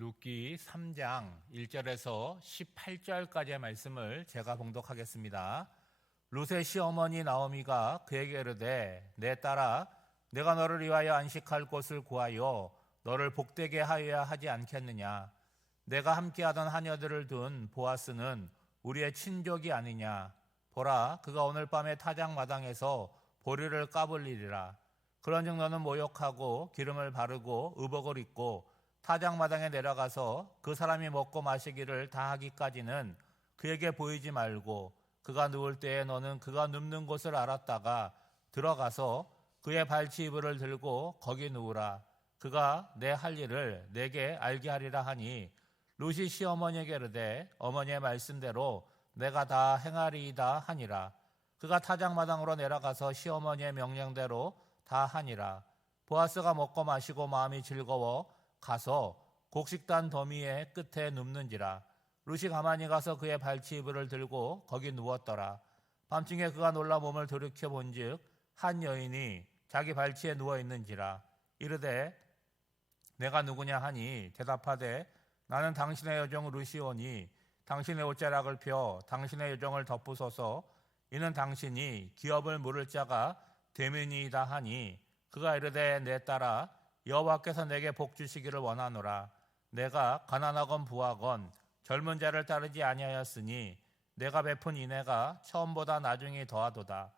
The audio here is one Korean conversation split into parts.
룻기 3장 1절에서 18절까지의 말씀을 제가 봉독하겠습니다. 룻의 시어머니 나오미가 그에게 이르되 내 딸아 내가 너를 위하여 안식할 곳을 구하여 너를 복되게 하여야 하지 않겠느냐. 내가 함께하던 하녀들을 둔 보아스는 우리의 친족이 아니냐. 보라 그가 오늘 밤에 타작마당에서 보리를 까불리리라. 그런즉 너는 모욕하고 기름을 바르고 의복을 입고 타작마당에 내려가서 그 사람이 먹고 마시기를 다 하기까지는 그에게 보이지 말고 그가 누울 때에 너는 그가 눕는 곳을 알았다가 들어가서 그의 발치이불을 들고 거기 누우라. 그가 내 할 일을 내게 알게 하리라 하니 룻이 시어머니에게 이르되 어머니의 말씀대로 내가 다 행하리이다 하니라. 그가 타작마당으로 내려가서 시어머니의 명령대로 다 하니라. 보아스가 먹고 마시고 마음이 즐거워 가서 곡식단 더미의 끝에 눕는지라. 룻이 가만히 가서 그의 발치이불을 들고 거기 누웠더라. 밤중에 그가 놀라 몸을 돌이켜 본즉 한 여인이 자기 발치에 누워 있는지라. 이르되 내가 누구냐 하니 대답하되 나는 당신의 여종 룻이오니 당신의 옷자락을 펴 당신의 여종을 덮으소서. 이는 당신이 기업을 물을 자가 됨이니이다 하니 그가 이르되 내 딸아 여호와께서 내게 복 주시기를 원하노라. 내가 가난하건 부하건 젊은 자를 따르지 아니하였으니 내가 베푼 인애가 처음보다 나중이 더하도다.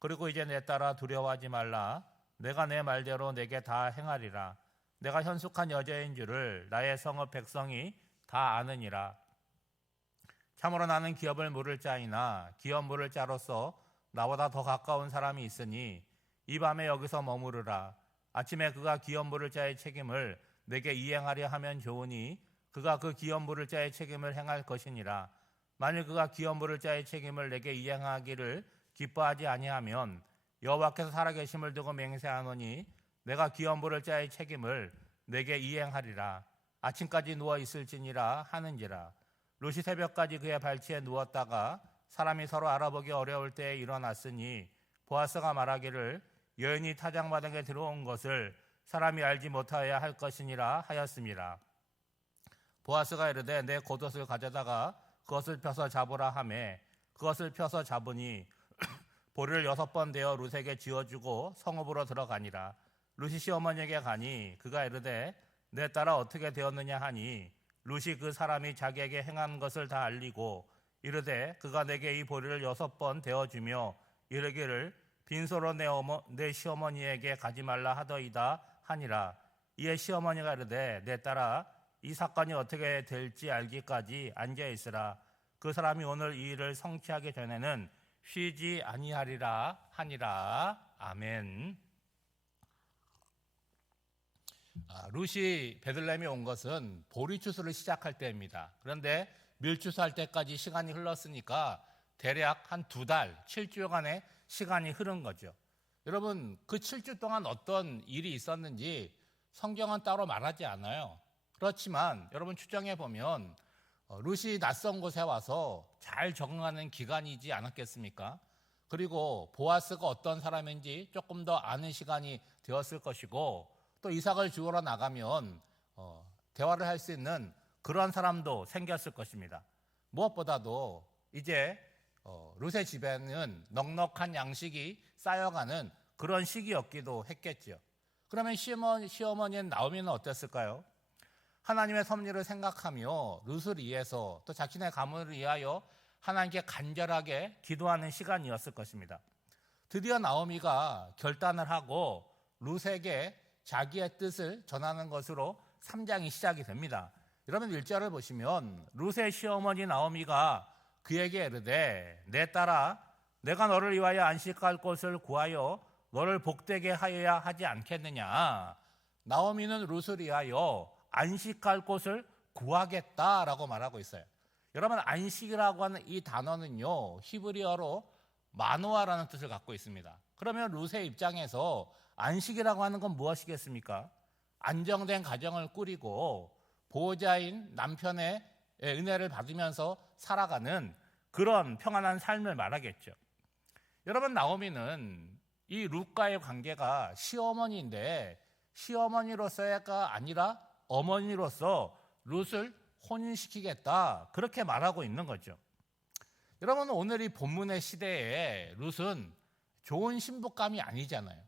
그리고 이제 내 딸아 두려워하지 말라. 내가 내 말대로 내게 다 행하리라. 내가 현숙한 여자인 줄을 나의 성읍 백성이 다 아느니라. 참으로 나는 기업을 물을 자이나 기업 물을 자로서 나보다 더 가까운 사람이 있으니 이 밤에 여기서 머무르라. 아침에 그가 기업 물을 자의 책임을 내게 이행하려 하면 좋으니 그가 그 기업 물을 자의 책임을 행할 것이니라. 만일 그가 기업 물을 자의 책임을 내게 이행하기를 기뻐하지 아니하면 여호와께서 살아계심을 두고 맹세하노니 내가 기업 물을 자의 책임을 내게 이행하리라. 아침까지 누워 있을지니라 하는지라. 룻이 새벽까지 그의 발치에 누웠다가 사람이 서로 알아보기 어려울 때에 일어났으니 보아스가 말하기를 여인이 타작마당에 들어온 것을 사람이 알지 못하여야 할 것이니라 하였습니다. 보아스가 이르되 내 겉옷을 가져다가 그것을 펴서 잡으라 하매 그것을 펴서 잡으니 보리를 6번 대어 룻에게 지어주고 성읍으로 들어가니라. 룻이 시어머니에게 가니 그가 이르되 내 딸아 어떻게 되었느냐 하니 룻이 그 사람이 자기에게 행한 것을 다 알리고 이르되 그가 내게 이 보리를 6번 대어주며 이르기를 빈소로 내 시어머니에게 가지 말라 하더이다 하니라. 이에 시어머니가 이르되 내 딸아 이 사건이 어떻게 될지 알기까지 앉아있으라. 그 사람이 오늘 이 일을 성취하기 전에는 쉬지 아니하리라 하니라. 아멘. 룻이 베들레헴에 온 것은 보리 추수를 시작할 때입니다. 그런데 밀추수할 때까지 시간이 흘렀으니까 대략 한 2달, 7주간의 시간이 흐른 거죠. 여러분, 그 7주 동안 어떤 일이 있었는지 성경은 따로 말하지 않아요. 그렇지만 여러분 추정해 보면 룻이 낯선 곳에 와서 잘 적응하는 기간이지 않았겠습니까? 그리고 보아스가 어떤 사람인지 조금 더 아는 시간이 되었을 것이고 또 이삭을 주우러 나가면 대화를 할 수 있는 그런 사람도 생겼을 것입니다. 무엇보다도 이제 룻의 집에는 넉넉한 양식이 쌓여가는 그런 시기였기도 했겠죠. 그러면 시어머니인 나오미는 어땠을까요? 하나님의 섭리를 생각하며 룻을 위해서 또 자신의 가문을 위하여 하나님께 간절하게 기도하는 시간이었을 것입니다. 드디어 나오미가 결단을 하고 룻에게 자기의 뜻을 전하는 것으로 3장이 시작이 됩니다. 여러분 1절을 보시면 룻의 시어머니 나오미가 그에게 이르되 내 딸아 내가 너를 위하여 안식할 곳을 구하여 너를 복되게 하여야 하지 않겠느냐. 나오미는 룻을 위하여 안식할 곳을 구하겠다라고 말하고 있어요. 여러분 안식이라고 하는 이 단어는요 히브리어로 마노아라는 뜻을 갖고 있습니다. 그러면 룻의 입장에서 안식이라고 하는 건 무엇이겠습니까? 안정된 가정을 꾸리고 보호자인 남편의 은혜를 받으면서 살아가는 그런 평안한 삶을 말하겠죠. 여러분 나오미는 이 룻과의 관계가 시어머니인데 시어머니로서가 아니라 어머니로서 룻을 혼인시키겠다, 그렇게 말하고 있는 거죠. 여러분, 오늘 이 본문의 시대에 룻은 좋은 신부감이 아니잖아요.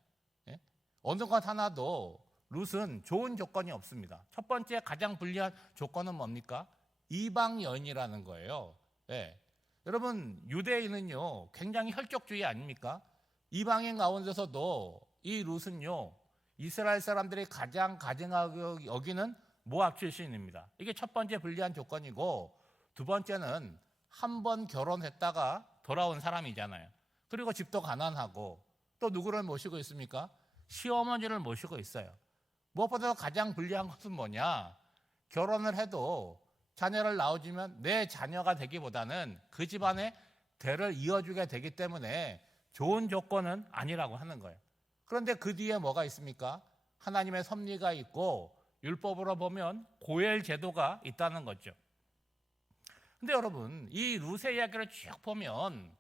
예? 어느 것 하나도 룻은 좋은 조건이 없습니다. 첫 번째 가장 불리한 조건은 뭡니까? 이방 여인이라는 거예요. 예. 여러분, 유대인은요 굉장히 혈족주의 아닙니까? 이방인 가운데서도 이 룻은요 이스라엘 사람들이 가장 가증하게 여기는 모압 출신입니다. 이게 첫 번째 불리한 조건이고, 두 번째는 한 번 결혼했다가 돌아온 사람이잖아요. 그리고 집도 가난하고, 또 누구를 모시고 있습니까? 시어머니를 모시고 있어요. 무엇보다 가장 불리한 것은 뭐냐? 결혼을 해도 자녀를 낳아주면 내 자녀가 되기보다는 그 집안의 대를 이어주게 되기 때문에 좋은 조건은 아니라고 하는 거예요. 그런데 그 뒤에 뭐가 있습니까? 하나님의 섭리가 있고 율법으로 보면 고엘 제도가 있다는 거죠. 근데 여러분, 이 룻의 이야기를 쭉 보면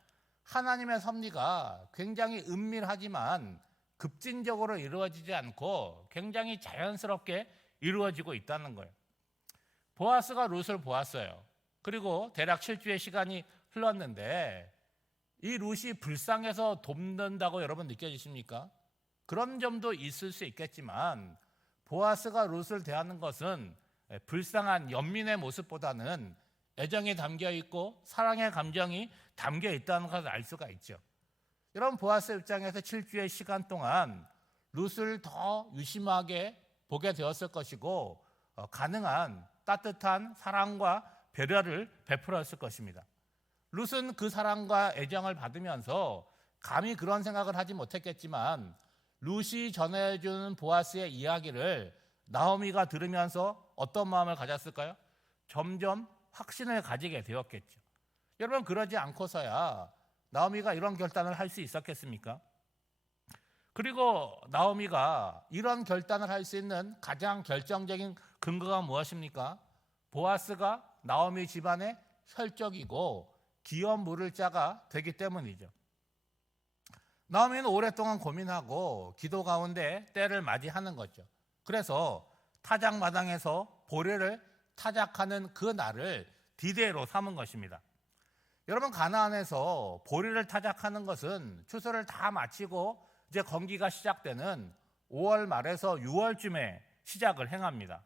하나님의 섭리가 굉장히 은밀하지만 급진적으로 이루어지지 않고 굉장히 자연스럽게 이루어지고 있다는 거예요. 보아스가 룻을 보았어요. 그리고 대략 7주의 시간이 흘렀는데 이 룻이 불쌍해서 돕는다고 여러분 느껴지십니까? 그런 점도 있을 수 있겠지만 보아스가 룻을 대하는 것은 불쌍한 연민의 모습보다는 애정이 담겨 있고 사랑의 감정이 담겨 있다는 것을 알 수가 있죠. 여러분, 보아스 입장에서 7주의 시간 동안 룻을 더 유심하게 보게 되었을 것이고 가능한 따뜻한 사랑과 배려를 베풀었을 것입니다. 룻은 그 사랑과 애정을 받으면서 감히 그런 생각을 하지 못했겠지만 룻이 전해주는 보아스의 이야기를 나오미가 들으면서 어떤 마음을 가졌을까요? 점점 확신을 가지게 되었겠죠. 여러분, 그러지 않고서야 나오미가 이런 결단을 할 수 있었겠습니까? 그리고 나오미가 이런 결단을 할 수 있는 가장 결정적인 근거가 무엇입니까? 보아스가 나오미 집안의 혈족이고 기업 물을 자가 되기 때문이죠. 나오미는 오랫동안 고민하고 기도 가운데 때를 맞이하는 거죠. 그래서 타작마당에서 보리를 타작하는 그 날을 디데이로 삼은 것입니다. 여러분, 가나안에서 보리를 타작하는 것은 추수를 다 마치고 이제 건기가 시작되는 5월 말에서 6월쯤에 시작을 행합니다.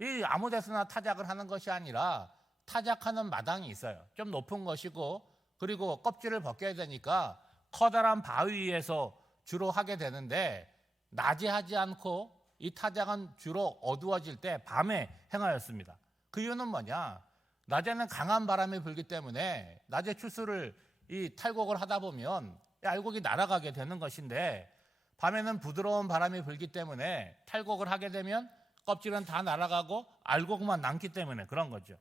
이 아무 데서나 타작을 하는 것이 아니라 타작하는 마당이 있어요. 좀 높은 것이고, 그리고 껍질을 벗겨야 되니까 커다란 바위 위에서 주로 하게 되는데, 낮에 하지 않고 이 타작은 주로 어두워질 때 밤에 행하였습니다. 그 이유는 뭐냐? 낮에는 강한 바람이 불기 때문에 낮에 추수를 이 탈곡을 하다 보면 알곡이 날아가게 되는 것인데, 밤에는 부드러운 바람이 불기 때문에 탈곡을 하게 되면 껍질은 다 날아가고 알곡만 남기 때문에 그런 거죠.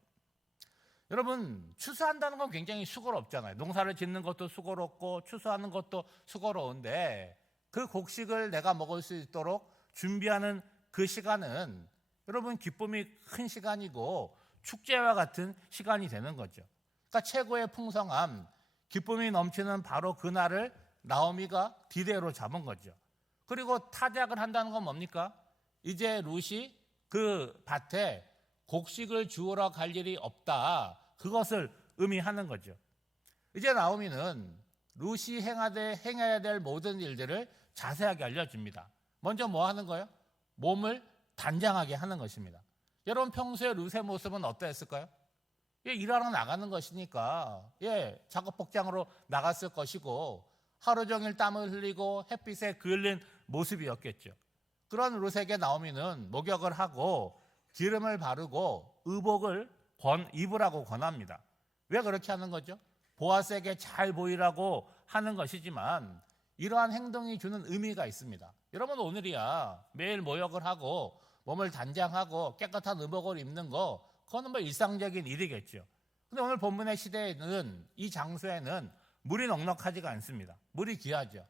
여러분, 추수한다는 건 굉장히 수고롭잖아요. 농사를 짓는 것도 수고롭고 추수하는 것도 수고로운데 그 곡식을 내가 먹을 수 있도록 준비하는 그 시간은 여러분 기쁨이 큰 시간이고 축제와 같은 시간이 되는 거죠. 그러니까 최고의 풍성함, 기쁨이 넘치는 바로 그날을 나오미가 디데이로 잡은 거죠. 그리고 타작을 한다는 건 뭡니까? 이제 룻이 그 밭에 곡식을 주우러 갈 일이 없다, 그것을 의미하는 거죠. 이제 나오미는 룻이 행해야 될 모든 일들을 자세하게 알려줍니다. 먼저 뭐 하는 거예요? 몸을 단장하게 하는 것입니다. 여러분, 평소에 룻의 모습은 어떠했을까요? 일하러 나가는 것이니까 작업 복장으로 나갔을 것이고 하루 종일 땀을 흘리고 햇빛에 그을린 모습이었겠죠. 그런 룻에게 나오미는 목욕을 하고 기름을 바르고 의복을 입으라고 권합니다. 왜 그렇게 하는 거죠? 보아스에게 잘 보이라고 하는 것이지만 이러한 행동이 주는 의미가 있습니다. 여러분, 오늘이야 매일 목욕을 하고 몸을 단장하고 깨끗한 의복을 입는 거, 그거는 뭐 일상적인 일이겠죠. 근데 오늘 본문의 시대에는 이 장소에는 물이 넉넉하지가 않습니다. 물이 귀하죠.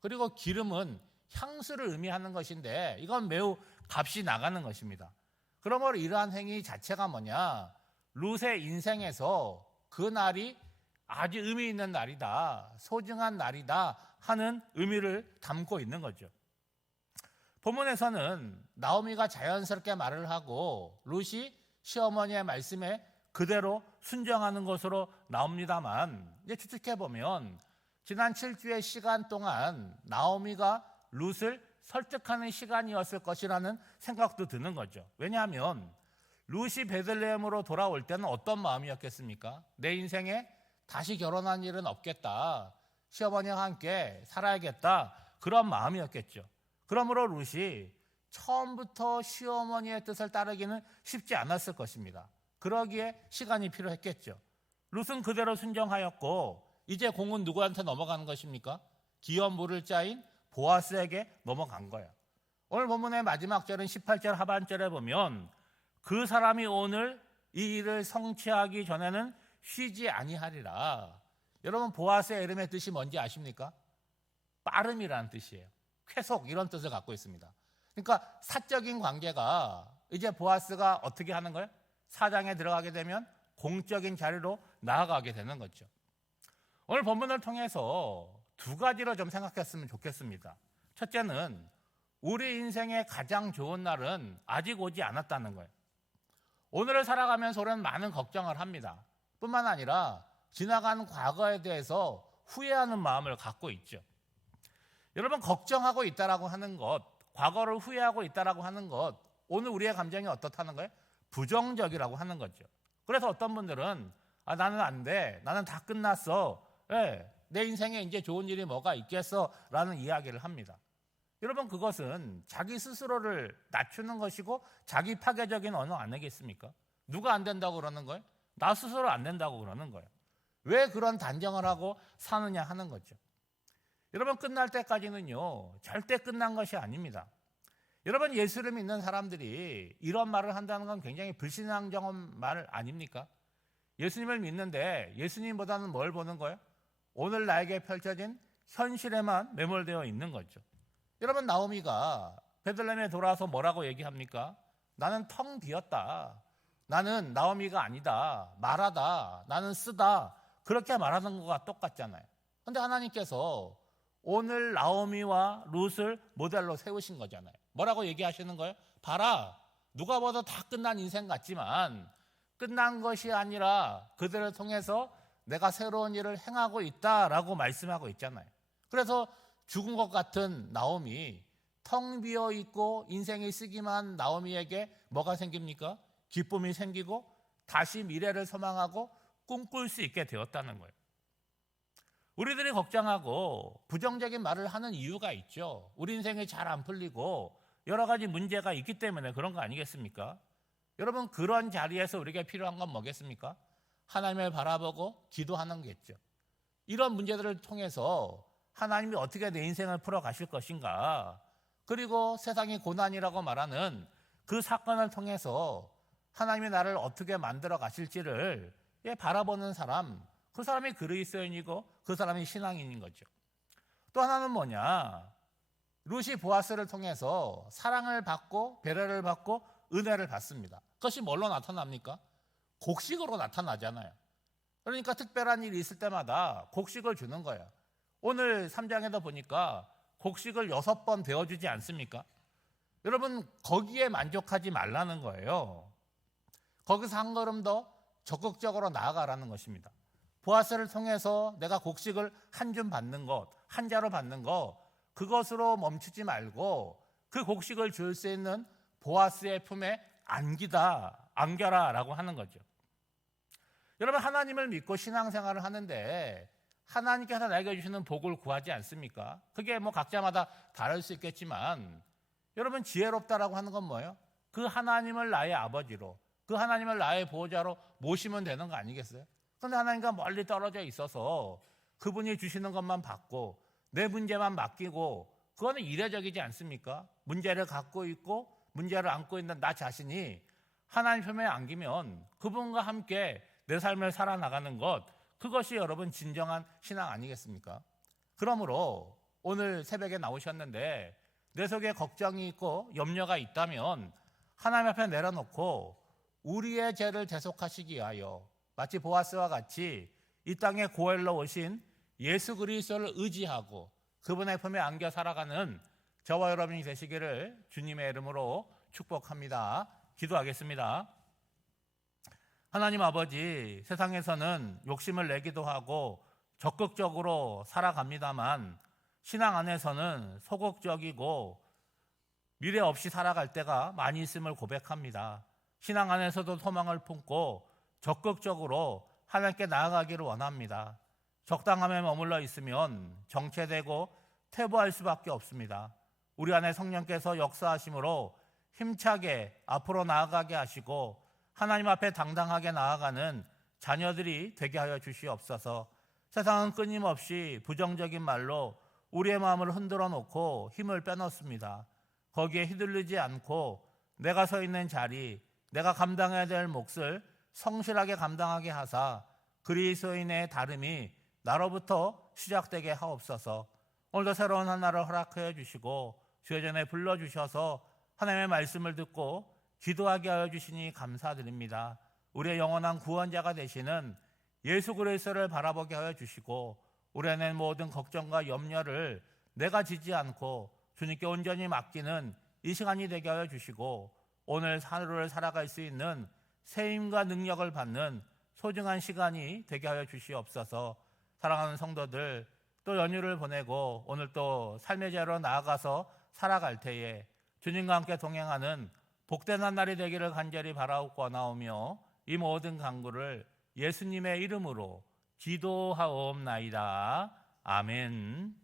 그리고 기름은 향수를 의미하는 것인데 이건 매우 값이 나가는 것입니다. 그러므로 이러한 행위 자체가 뭐냐? 룻의 인생에서 그 날이 아주 의미 있는 날이다, 소중한 날이다 하는 의미를 담고 있는 거죠. 본문에서는 나오미가 자연스럽게 말을 하고 룻이 시어머니의 말씀에 그대로 순종하는 것으로 나옵니다만, 이제 추측해 보면 지난 7주의 시간 동안 나오미가 룻을 설득하는 시간이었을 것이라는 생각도 드는 거죠. 왜냐하면 룻이 베들레헴으로 돌아올 때는 어떤 마음이었겠습니까? 내 인생에 다시 결혼한 일은 없겠다, 시어머니와 함께 살아야겠다, 그런 마음이었겠죠. 그러므로 룻이 처음부터 시어머니의 뜻을 따르기는 쉽지 않았을 것입니다. 그러기에 시간이 필요했겠죠. 룻은 그대로 순종하였고, 이제 공은 누구한테 넘어가는 것입니까? 기업 물을 자인 보아스에게 넘어간 거예요. 오늘 본문의 마지막 절은 18절 하반절에 보면 그 사람이 오늘 이 일을 성취하기 전에는 쉬지 아니하리라. 여러분, 보아스의 이름의 뜻이 뭔지 아십니까? 빠름이라는 뜻이에요. 쾌속, 이런 뜻을 갖고 있습니다. 그러니까 사적인 관계가 이제 보아스가 어떻게 하는 거예요? 사장에 들어가게 되면 공적인 자리로 나아가게 되는 거죠. 오늘 본문을 통해서 두 가지로 좀 생각했으면 좋겠습니다. 첫째는 우리 인생의 가장 좋은 날은 아직 오지 않았다는 거예요. 오늘을 살아가면서 우리는 많은 걱정을 합니다. 뿐만 아니라 지나간 과거에 대해서 후회하는 마음을 갖고 있죠. 여러분, 걱정하고 있다라고 하는 것, 과거를 후회하고 있다라고 하는 것, 오늘 우리의 감정이 어떻다는 거예요? 부정적이라고 하는 거죠. 그래서 어떤 분들은 나는 안 돼, 나는 다 끝났어, 내 인생에 이제 좋은 일이 뭐가 있겠어 라는 이야기를 합니다. 여러분, 그것은 자기 스스로를 낮추는 것이고 자기 파괴적인 언어 아니겠습니까? 누가 안 된다고 그러는 거예요? 나 스스로 안 된다고 그러는 거예요. 왜 그런 단정을 하고 사느냐 하는 거죠. 여러분, 끝날 때까지는요, 절대 끝난 것이 아닙니다. 여러분, 예수를 믿는 사람들이 이런 말을 한다는 건 굉장히 불신앙적인 말 아닙니까? 예수님을 믿는데 예수님보다는 뭘 보는 거예요? 오늘 나에게 펼쳐진 현실에만 매몰되어 있는 거죠. 여러분, 나오미가 베들레헴에 돌아와서 뭐라고 얘기합니까? 나는 텅 비었다, 나는 나오미가 아니다, 말하다, 나는 쓰다, 그렇게 말하는 것과 똑같잖아요. 그런데 하나님께서 오늘 나오미와 룻을 모델로 세우신 거잖아요. 뭐라고 얘기하시는 거예요? 봐라, 누가 봐도 다 끝난 인생 같지만 끝난 것이 아니라 그들을 통해서 내가 새로운 일을 행하고 있다라고 말씀하고 있잖아요. 그래서 죽은 것 같은 나오미, 텅 비어 있고 인생이 쓰기만 나오미에게 뭐가 생깁니까? 기쁨이 생기고 다시 미래를 소망하고 꿈꿀 수 있게 되었다는 거예요. 우리들이 걱정하고 부정적인 말을 하는 이유가 있죠. 우리 인생이 잘 안 풀리고 여러 가지 문제가 있기 때문에 그런 거 아니겠습니까? 여러분, 그런 자리에서 우리에게 필요한 건 뭐겠습니까? 하나님을 바라보고 기도하는 거겠죠. 이런 문제들을 통해서 하나님이 어떻게 내 인생을 풀어가실 것인가, 그리고 세상이 고난이라고 말하는 그 사건을 통해서 하나님이 나를 어떻게 만들어 가실지를 바라보는 사람, 그 사람이 그리스도인이고 그 사람이 신앙인인 거죠. 또 하나는 뭐냐, 룻이 보아스를 통해서 사랑을 받고 배려를 받고 은혜를 받습니다. 그것이 뭘로 나타납니까? 곡식으로 나타나잖아요. 그러니까 특별한 일이 있을 때마다 곡식을 주는 거예요. 오늘 3장에도 보니까 곡식을 6번 베어주지 않습니까? 여러분, 거기에 만족하지 말라는 거예요. 거기서 한 걸음 더 적극적으로 나아가라는 것입니다. 보아스를 통해서 내가 곡식을 한 줌 받는 것, 한 자루 받는 것, 그것으로 멈추지 말고 그 곡식을 줄 수 있는 보아스의 품에 안겨라 라고 하는 거죠. 여러분, 하나님을 믿고 신앙생활을 하는데 하나님께서 나에게 주시는 복을 구하지 않습니까? 그게 뭐 각자마다 다를 수 있겠지만, 여러분, 지혜롭다라고 하는 건 뭐예요? 그 하나님을 나의 아버지로, 그 하나님을 나의 보호자로 모시면 되는 거 아니겠어요? 그런데 하나님과 멀리 떨어져 있어서 그분이 주시는 것만 받고 내 문제만 맡기고, 그거는 이례적이지 않습니까? 문제를 갖고 있고 문제를 안고 있는 나 자신이 하나님 품에 안기면 그분과 함께 내 삶을 살아나가는 것, 그것이 여러분 진정한 신앙 아니겠습니까? 그러므로 오늘 새벽에 나오셨는데 내 속에 걱정이 있고 염려가 있다면 하나님 앞에 내려놓고 우리의 죄를 대속하시기 위하여 마치 보아스와 같이 이 땅에 고엘로 오신 예수 그리스도를 의지하고 그분의 품에 안겨 살아가는 저와 여러분이 되시기를 주님의 이름으로 축복합니다. 기도하겠습니다. 하나님 아버지, 세상에서는 욕심을 내기도 하고 적극적으로 살아갑니다만 신앙 안에서는 소극적이고 미래 없이 살아갈 때가 많이 있음을 고백합니다. 신앙 안에서도 소망을 품고 적극적으로 하나님께 나아가기를 원합니다. 적당함에 머물러 있으면 정체되고 퇴보할 수밖에 없습니다. 우리 안에 성령께서 역사하심으로 힘차게 앞으로 나아가게 하시고 하나님 앞에 당당하게 나아가는 자녀들이 되게 하여 주시옵소서. 세상은 끊임없이 부정적인 말로 우리의 마음을 흔들어 놓고 힘을 빼놓습니다. 거기에 휘둘리지 않고 내가 서 있는 자리, 내가 감당해야 될 몫을 성실하게 감당하게 하사 그리스도인의 다름이 나로부터 시작되게 하옵소서. 오늘도 새로운 하나를 허락하여 주시고 주의 전에 불러주셔서 하나님의 말씀을 듣고 기도하게 하여 주시니 감사드립니다. 우리의 영원한 구원자가 되시는 예수 그리스도를 바라보게 하여 주시고 우리 안에 모든 걱정과 염려를 내가 지지 않고 주님께 온전히 맡기는 이 시간이 되게 하여 주시고 오늘 하루를 살아갈 수 있는 세임과 능력을 받는 소중한 시간이 되게 하여 주시옵소서. 사랑하는 성도들, 또 연휴를 보내고 오늘 또 삶의 자리로 나아가서 살아갈 때에 주님과 함께 동행하는 복된 한 날이 되기를 간절히 바라옵고나오며 이 모든 간구를 예수님의 이름으로 기도하옵나이다. 아멘.